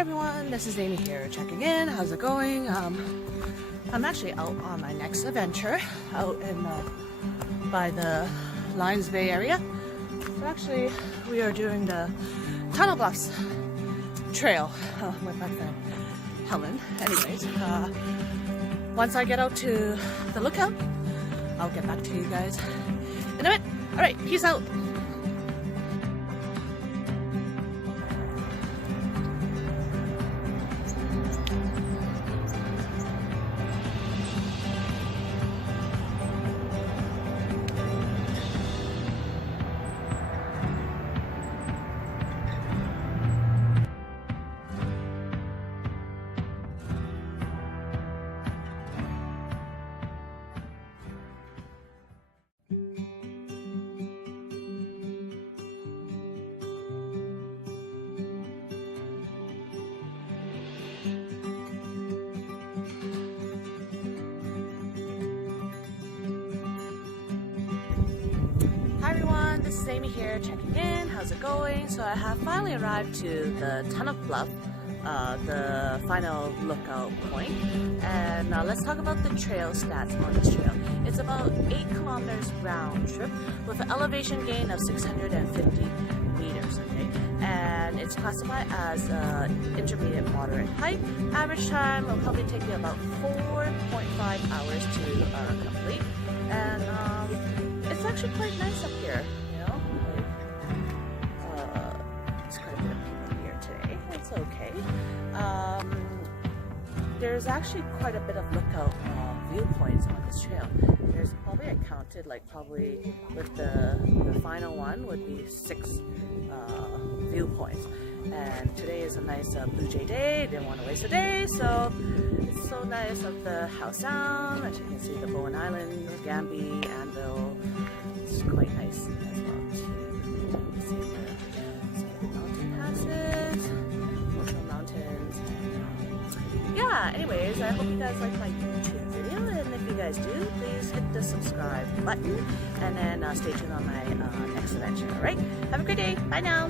Hi everyone, this is Amy here checking in. How's it going? I'm actually out on my next adventure out in by the Lions Bay area. So actually we are doing the Tunnel Bluffs trail with my friend Helen. Anyways, once I get out to the lookout, I'll get back to you guys in a bit. Alright, peace out! Hi everyone, this is Amy here checking in. How's it going? So I have finally arrived to the Tunnel Bluff, the final lookout point. And let's talk about the trail stats on this trail. It's about 8 kilometers round trip with an elevation gain of 650 meters, okay? And it's classified as intermediate moderate height. Average time will probably take you about 4.5 hours to complete. And it's actually quite nice up here, you know, like, there's quite a bit of people here today, it's okay. There's actually quite a bit of lookout viewpoints on this trail. There's probably, I counted, like probably with the final one would be 6 viewpoints. And today is a nice blue jay day, didn't want to waste a day, so it's so nice of the house sound. As you can see, the Bowen Island, Gambie, Anvil. It's quite nice as well too. See the mountain passes, Motional Mountains. Yeah, anyways, I hope you guys like my YouTube video, and if you guys do, please hit the subscribe button, and then stay tuned on my next adventure, alright? Have a great day, bye now!